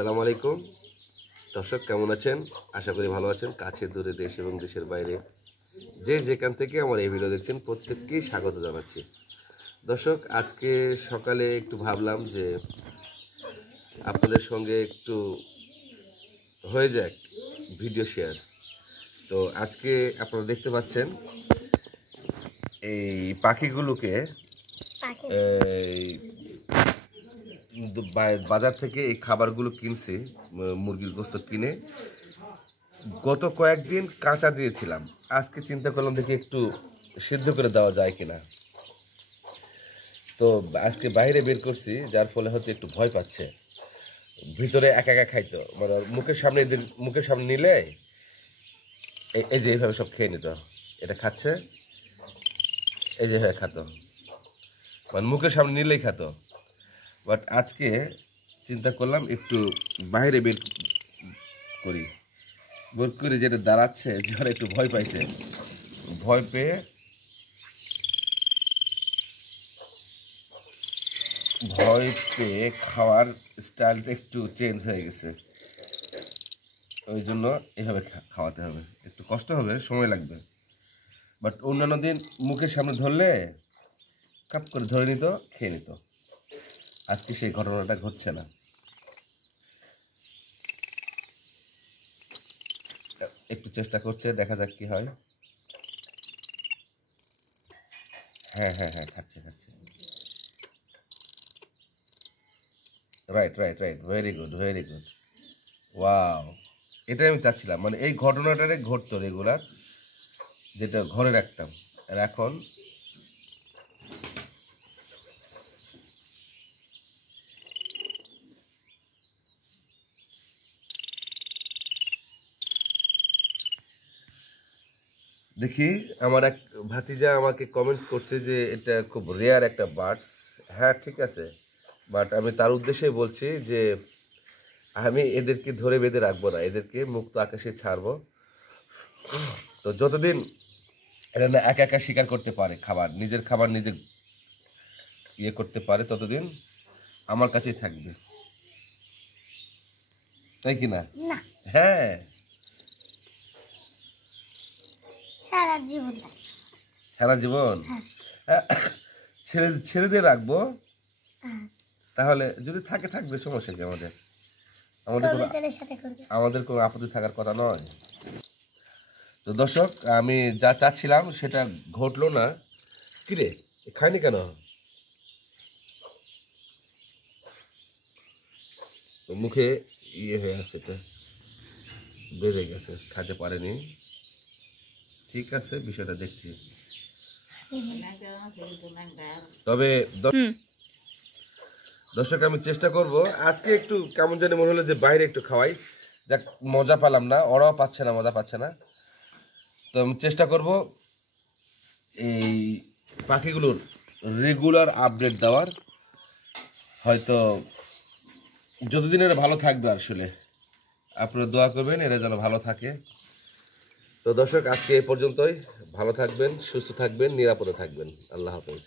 আসসালামু আলাইকুম দর্শক, কেমন আছেন? আশা করি ভালো আছেন। কাছে দূরে, দেশ এবং দেশের বাইরে যে যেখান থেকে আমার এই ভিডিও দেখছেন প্রত্যেককেই স্বাগত জানাচ্ছি। দর্শক, আজকে সকালে একটু ভাবলাম যে আপনাদের সঙ্গে একটু হয়ে যাক ভিডিও শেয়ার। তো আজকে আপনারা দেখতে পাচ্ছেন এই পাখিগুলোকে বাজার থেকে এই খাবারগুলো কিনছি, মুরগির গোস্ত কিনে গত কয়েকদিন কাঁচা দিয়েছিলাম। আজকে চিন্তা করলাম দেখি একটু সিদ্ধ করে দেওয়া যায় কিনা। তো আজকে বাইরে বের করছি, যার ফলে হয়তো একটু ভয় পাচ্ছে। ভিতরে একা একা খাইতো, মানে মুখের সামনে নিলে এই যে এইভাবে সব খেয়ে নিত। এটা খাচ্ছে, এই যে হ্যাঁ খাতো, মানে মুখের সামনে নিলেই খাতো। বাট আজকে চিন্তা করলাম একটু বাইরে বের করি, যেটা দাঁড়াচ্ছে যারা একটু ভয় পাইছে, ভয় পেয়ে খাওয়ার স্টাইলটা একটু চেঞ্জ হয়ে গেছে। ওই জন্য এভাবে খাওয়াতে হবে, একটু কষ্ট হবে, সময় লাগবে। বাট অন্যান্য দিন মুখের সামনে ধরলে কাপ করে ধরে নিত, খেয়ে নিত। আজকে সেই ঘটনাটা ঘটছে না। একটু চেষ্টা করছে, দেখা যাক কি হয়। হ্যাঁ হ্যাঁ হ্যাঁ, খাচ্ছে। Right, very good. ওয়াও, এটাই আমি চাচ্ছিলাম, মানে এই ঘটনাটারে ঘটতো রেগুলার, যেটা ঘরে রাখতাম। আর এখন দেখি, আমার এক ভাতিজা আমাকে কমেন্টস করছে যে এটা খুব রেয়ার একটা বার্ডস। হ্যাঁ ঠিক আছে, বাট আমি তার উদ্দেশ্যে বলছি যে আমি এদেরকে ধরে বেঁধে রাখবো না, এদেরকে মুক্ত আকাশে ছাড়বো। তো যতদিন এরা না একা একা শিকার করতে পারে, নিজের খাবার নিজে ইয়ে করতে পারে, ততদিন আমার কাছেই থাকবে, তাই কি না? হ্যাঁ, সারা জীবন ছেড়ে দিয়ে রাখবো। তাহলে যদি থাকবে, সমস্যা কি? আমাদের কোনো আপত্তি থাকার কথা নয়। তো দর্শক, আমি যা চাচ্ছিলাম সেটা ঘটলো না। কিরে, খাইনি কেন? মুখে ইয়ে হয়ে আছে, এটা বেড়ে গেছে, খাইতে পারেনি। ঠিক আছে, বিষয়টা দেখছি। তবে দর্শক, আমি চেষ্টা করব আজকে একটু কেমন জানি মনে হলো যে বাইরে একটু খাওয়াই, যাক মজা পেলাম না, ওরাও মজা পাচ্ছে না। তো আমি চেষ্টা করব এই পাখিগুলোর রেগুলার আপডেট দেওয়ার। হয়তো যতদিন এরা ভালো থাকবে, আসলে আপনারা দোয়া করবেন এরা যেন ভালো থাকে। তো দর্শক, আজকে এই পর্যন্তই। ভালো থাকবেন, সুস্থ থাকবেন, নিরাপদে থাকবেন। আল্লাহ হাফেজ।